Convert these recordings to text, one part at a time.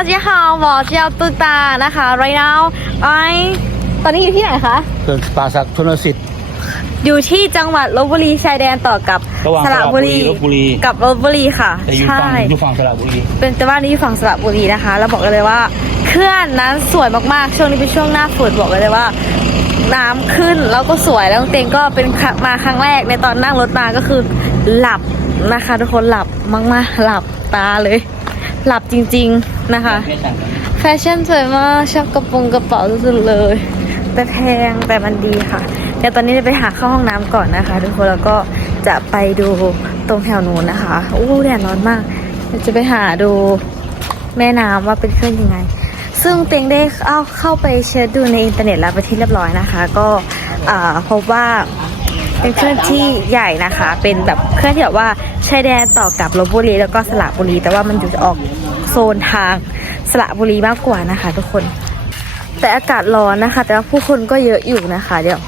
家好我叫ตุตานะคะ right now I ตอนนี้อยู่ที่ไหนคะ เขื่อนป่าศักดิ์ชนสิทธิ์ อยู่ที่จังหวัดลบบุรีชายแดนต่อกับ ระหว่าง สระบุรี สระบุรีลพบุรี กับลบบุรีค่ะ แต่อยู่ ใช่ ฝั่งอยู่ฝั่งสระบุรี เป็นแต่ว่านี่อยู่ฝั่งสระบุรีนะคะ แล้วบอกเลยว่าเคลื่อนนั้นสวยมากๆ ช่วงนี้เป็นช่วงหน้าฝนบอกเลยว่า น้ำขึ้นแล้วก็สวยแล้วน้องเตงก็เป็นครั้งมาครั้งแรกในตอนนั่งรถมาก็คือหลับนะคะ ทุกคนหลับมากๆหลับตาเลย หลับจริง ๆ นะคะ แฟชั่นสวยมากชอบกระโปรงกระเป๋าสุดๆเลย แต่แพงแต่มันดีค่ะเดี๋ยวตอนนี้จะไปหาเข้าห้องน้ำก่อนนะคะ ทุกคนแล้วก็จะไปดูตรงแถวนู้นนะคะโอ้แดดร้อนมากเดี๋ยวจะไปหาดูแม่น้ำว่าเป็นคลื่นยังไง ซึ่งเต็งได้เอาเข้าไปเชิญดูในอินเทอร์เน็ตแล้วไปนที่เรียบร้อยนะคะ ก็อ่าพบว่าเป็นเครื่องที่ใหญ่นะคะ เป็นแบบเครื่องที่แบบว่าชายแดนต่อกับลบบุรีแล้วก็สระบุรี แต่ว่ามันอยู่จะออก โซนทางสระบุรีมากกว่านะคะ ทุกคน แต่อากาศร้อนนะคะ แต่ว่าผู้คนก็เยอะอยู่นะคะ เดี๋ยว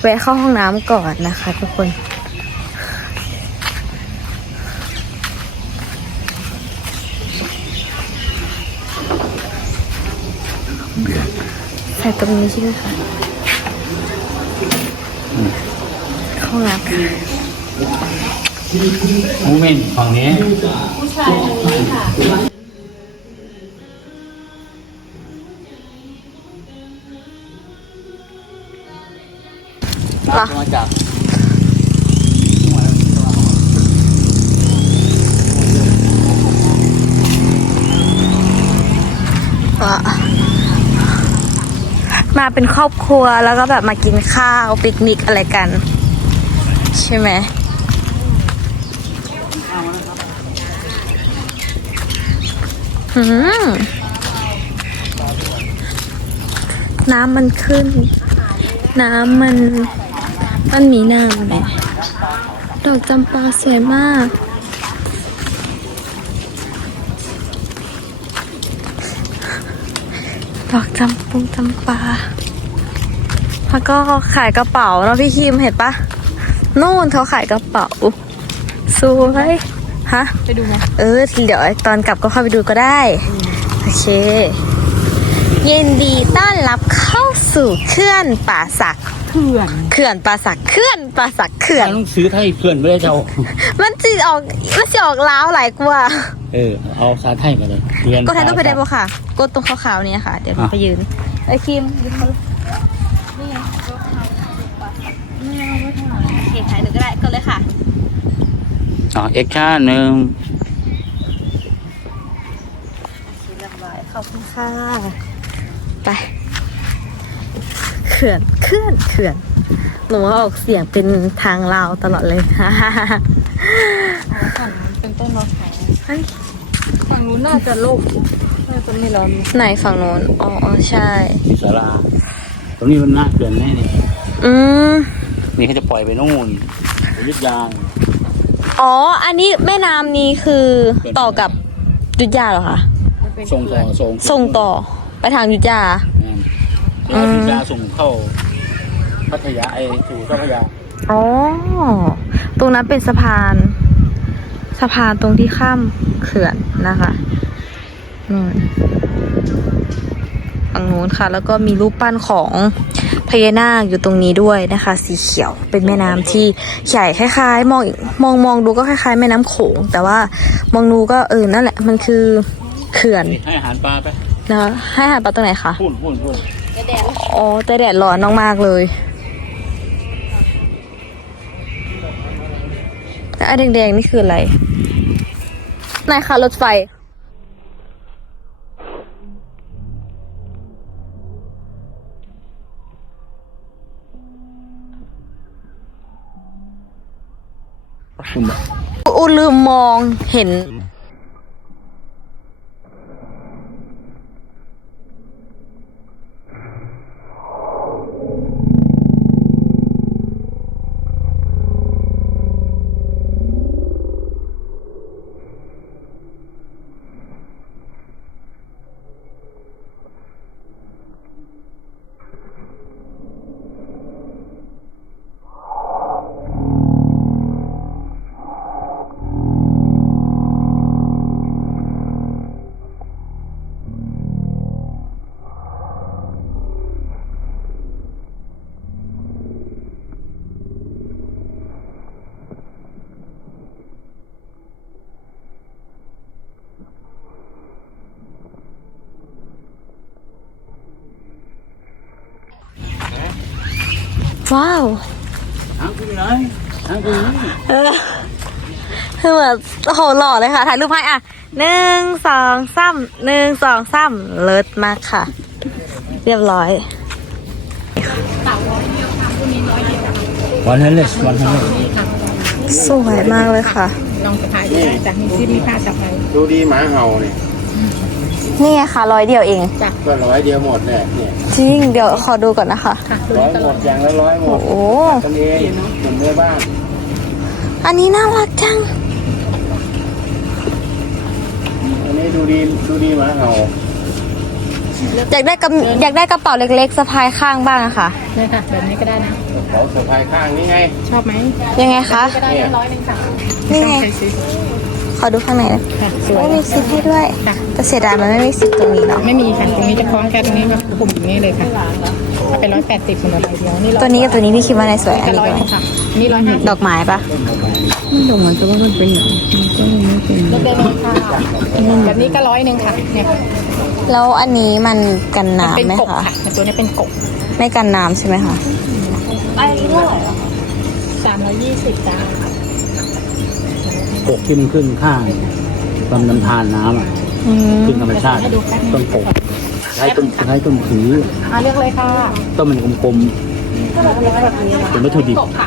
แวะเข้าห้องน้ำก่อนนะคะ ทุกคนใส่ตรงนี้ใช่ไหมคะเข้าห้องน้ำค่ะมูเมนฝั่งนี้ เหรอ มาจากว่ามาเป็นครอบครัวแล้วก็แบบมากินข้าวปิกนิกอะไรกัน ใช่ไหมหืมน้ำมันขึ้น น้ำมัน มันมีน้ำไหมดอกจำปาสวยมาก ดอกจำปุงจำปา แล้วก็ขายกระเป๋าเนาะพี่คิมเห็นปะนู่นเขาขายกระเป๋าสวยฮะ ไปดูไหมเออ เดี๋ยวตอนกลับก็เข้าไปดูก็ได้ โอเคยินดีต้อนรับเข้าสู่เขื่อนป่าสัก เขื่อนเขื่อนป่าสักเขื่อนป่าสักเขื่อน ต้องซื้อไทยเพื่อนไม่ได้จะเอามันจะออกมันจะออกล้าวหลายกว่า เออ เอาซาไทยมาเลยเพื่อนก็แทนต้องไปได้ปะค่ะกดตรงขาวๆเนี่ยค่ะ เดี๋ยวมันไปยืนไอ้คิมยืนเขานี่ไงนี่ไงไม่ถ่ายโอเคถ่ายหนึ่งก็ได้ก็เลยค่ะ อ๋อเอ็กช่าหนึ่งขอบคุณค่ะ ไปเขื่อนเขื่อนเขื่อนหนูว่าออกเสียงเป็นทางลาวตลอดเลยฝั่งนู้นเป็นต้นมะพร้าวเฮ้ยฝั่งนู้นน่าจะโลกน่าจะไม่ร้อนไหนฝั่งโน้นอ๋ออ๋อใช่ มีสาราตรงนี้มันน่าเกินแน่นี่อืมนี่เขาจะปล่อยไปนู่นไปยึดยางอ๋อ อันนี้แม่น้ำนี้คือต่อกับยุทธยาเหรอคะมันเป็นส่งต่อเขื่อนส่งส่งต่อไปทางยุทธยา แม่นที่ยึดยาส่งเข้าพัทยาไอสู่เจ้าพระยาอ๋อ ตรงนั้นเป็นสะพาน สะพานตรงที่ข้ามเขื่อนนะคะนู่นฝั่งนู้นค่ะ แล้วก็มีรูปปั้นของพญานาคอยู่ตรงนี้ด้วยนะคะ สีเขียวเป็นแม่น้ำที่ใหญ่คล้ายๆ มองอีกมองมองดูก็คล้ายๆ แม่น้ำโขง แต่ว่ามองดูก็เออนั่นแหละมันคือเขื่อนให้อาหารปลาไปนะคะให้อาหารปลาตรงไหนคะพุ่นพุ่นพุ่น อ๋อแต่แดดร้อนมากๆเลยแล้วไอ้แดงๆนี่คืออะไรนายคะรถไฟคุณบอกอูลืมมองเห็น ว้าวทางคุณไหนทางคุณนี่เออคือแบบโอ้โหหล่อเลยค่ะ ถ่ายรูปให้อะหนึ่งสองสามหนึ่งสองสามเลิศมากค่ะ เรียบร้อย วันนั้นเลยวันนั้นเลยสวยมากเลยค่ะ ลองสะพายดูได้จากมีซิปมีผ้าสะพายดูดีหมาเห่าเนี่ย นี่ไงค่ะร้อยเดียวเอง ก็ร้อยเดียวหมดเนี่ยเนี่ยจริง เดี๋ยวขอดูก่อนนะคะ ค่ะตัวร้อยนี้ตหลมอดดอย่างละร้อยหมโอ้ดโหกันเองเหมือนแม่บ้านอันนี้น่ารักจัง อันนี้ดูดีดูดีหมาเห่าอยากได้กระอยากได้กระเป๋าเล็กๆสะพายข้างบ้างอะค่ะ เลยค่ะแบบนี้ก็ได้นะเขาสะพายข้างนี่ไงชอบไหมยังไงคะ ก็ได้นะร้อยหนึ่งค่ะนี่ไงต้องใช้ซิปข อดูข้างในหน่อยค่ะสวย ไม่มีซิปให้ด้วย ค่ะ แต่เสียดายมันไม่มีซิปตรงนี้เนาะ ไม่มีค่ะ ตรงนี้จะคล้องแค่ตรงนี้แบบปุ่มอย่างนี้เลยค่ะเอาไปร้อยแปดสิบหมดเลยเดียว นี่ร้อยตัวนี้กับตัวนี้พี่คิดว่าในสวยอันก็นี้ร้อยก็หไหมนึ่งค่ะนี่ร้อยห้าดอกไม้ปะมันดูเหมือนจะว่ามันเป็นอย่างมันก็ไม่เป็นรถเดินค่ะแบบนี้ก็ร้อยหนึ่งค่ะ เนี่ยแล้วอันนี้มันกันมันเป็นน้ำไหมกบคะ ค่ะตัวนี้เป็นกบไม่กันน้ำใช่ไหมคะ สามร้อยยี่สิบจ้า ปกที่มันขึ้นข้างลำน้ำทานน้ำอะอืมขึ้นธรรมชาติต้นปกใช้ต้นใช้ต้นถืออ่าเลือกเลยค่ะต้นมันกลมๆเป็นวัตถุดิบกบค่ะ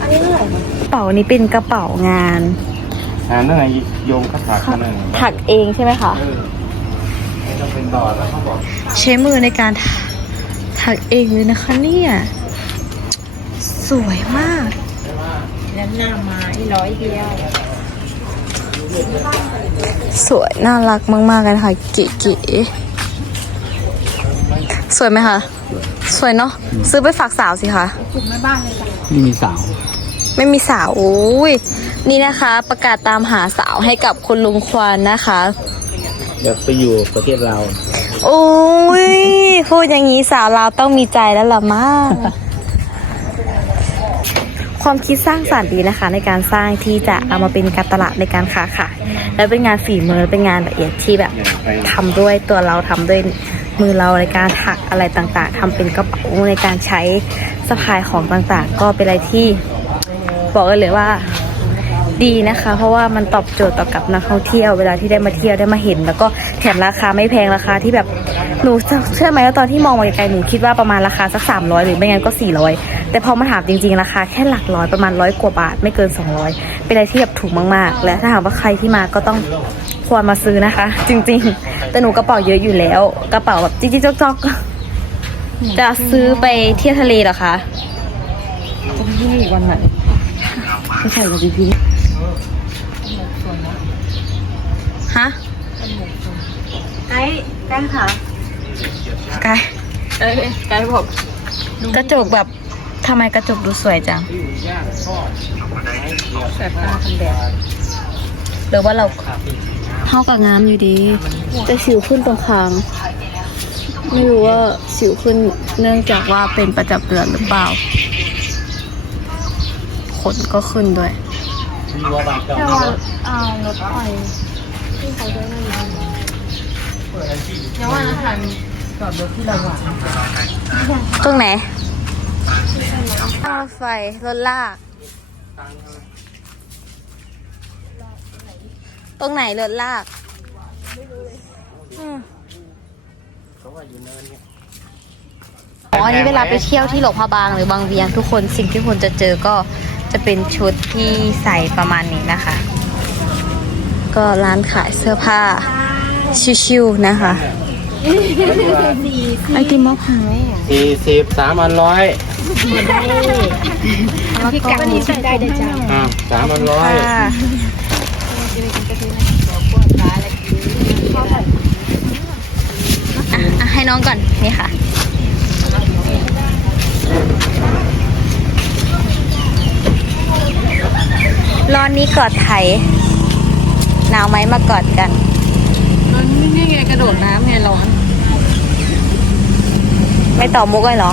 อันนี้เท่าไหร่ค่ะกระเป๋านี้เป็นกระเป๋างานอ่านั่นไงโยงคาถาข้างนั้นถักเองใช่ไหมคะเออไม่ต้องเป็นดอดแล้วเขาบอกใช้มือในการถักเองเลยนะคะเนี่ย สวยมาก แล้วหน้าไม้ร้อยเดียว สวยน่ารักมากๆเลยนะคะเก๋ๆสวยไหมคะ สวยเนาะซื้อไปฝากสาวสิคะกลุ่มแม่บ้านเลยจ้ะนี่มีสาว ไม่มีสาวโอ้ยนี่นะคะ ประกาศตามหาสาวให้กับคุณลุงควานนะคะเดี๋ยวไปอยู่ประเทศเรา โอ้ยพูดอย่างนี้สาวเราวต้องมีใจแล้วล่ะมาก ความคิดสร้างสรรค์ดีนะคะ ในการสร้างที่จะเอามาเป็นการตลาดในการค้าขายและเป็นงานฝีมือเป็นงานละเอียดที่แบบทำด้วยตัวเราทำด้วยมือเราในการถักอะไรต่างๆทำเป็นกระเป๋าในการใช้สะพายของต่างๆ ก็เป็นอะไรที่บอกเลยว่า ดีนะคะ เพราะว่ามันตอบโจทย์ต่อกับนักท่องเที่ยวเวลาที่ได้มาเที่ยวได้มาเห็น แล้วก็แถมราคาไม่แพงราคาที่แบบหนูเชื่อไหมว่าตอนที่มองมาไกลๆหนูคิดว่าประมาณราคาสัก 300 หรือไม่งั้นก็ 400 แต่พอมาถามจริงๆราคาแค่หลักร้อยประมาณร้อยกว่าบาทไม่เกิน 200 เป็นอะไรที่แบบถูกมากๆ และถ้าหากว่าใครที่มาก็ต้องควรมาซื้อนะคะ จริง ๆ แต่หนูกระเป๋าเยอะอยู่แล้ว กระเป๋าแบบจิ๊กๆจอกจะซื้อไปเที่ยวทะเลเหรอคะจะไปที่นี่อีกวันไหนไม่ใช่กับพี่ พี่ฮะไกด์ไกด์ค่ะไกด์เอ้ยไกด์บอกกระจกแบบทำไมกระจกดูสวยจังแสบตากันแดดหรือว่าเราเท่ากับงามอยู่ดีแต่สิวขึ้นตรงคาง ไม่รู้ว่าสิวขึ้นเนื่องจากว่าเป็นประจำเดือนหรือเปล่า ขนก็ขึ้นด้วย มีวัวบางเจ้าเอารถไฟที่เขาได้ไม่ดีแล้ววันนั้นทันจอดรถที่เราหวังตรงไหนเอารถไฟรถลาก ตรงไหนรถลากอืมอ๋ออันนี้เวลาไปเที่ยวที่หลวงพระบางหรือบางเวียงทุกคนสิ่งที่คุณจะเจอก็ จะเป็นชุดที่ใส่ประมาณนี้นะคะ ก็ร้านขายเสื้อผ้าชิวๆนะคะไอติมมะพร้าวสี่สิบสามพันร้อยที่กัดนี้ชิมได้เลยจ้าอ่าสามพันร้อยค่ะอะอะให้น้องก่อน นี่ค่ะ ร้อนนี้กอดไทยหนาวไหมมากอดกันนี่ไงกระโดดน้ำไงร้อนไม่ต่อมุกเลยเหรอ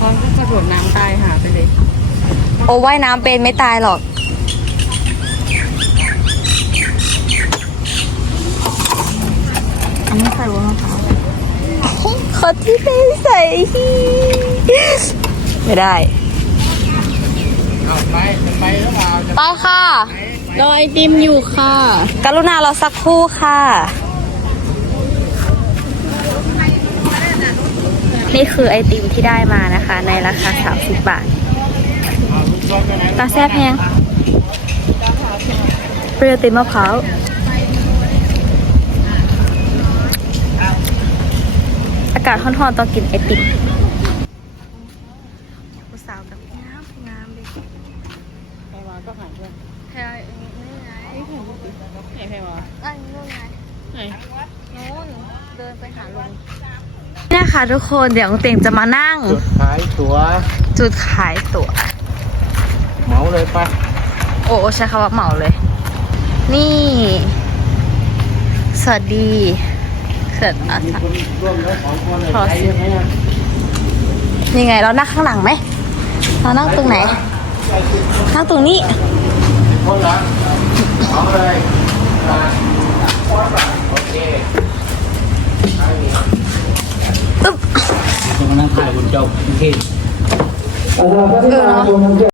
ร้อนก็กระโดดน้ำตายหาไปเลย โอ้ว่ายน้ำเป็นไม่ตายหรอกอันนี้ใส่หัวมะพร้าวขอที่ไม่ใส่ ไม่ได้เอา ไปจะไปหรือเปล่าจะไปค่ะ รอไอติมอยู่ค่ะ กรุณาเราสักครู่ค่ะ นี่คือไอติมที่ได้มานะคะ ในราคา 30 บาท ตาแซ่บแพงเปรี้ยวติมมะพร้าวอากาศร้อนๆต้องกินไอติมผู้สาวกับงามงามเลย ใครมาก็หายด้วยใช่นี่ไงไหนใครมาอันนู้นไงไหนนู้นเดินไปหาลุงนี่นะคะทุกคนเดี๋ยวน้องเต่งจะมานั่ง จุดขายตั๋ว จุดขายตั๋ว เหมาเลยไปโอ้ใช้คำว่าเหมาเลย นี่ สวัสดีเขินอะมีคนร่วมแล้วสองคนเลยขอไปสิยังไงอะยังไงเรานั่งข้างหลังไหมเรานั่งตรงไหน นั่งตรงนี้คนละเอาเลยโอเคตึ๊บนมานั่งถ่ายบนเจ้ากรุงเทพเออเนาะ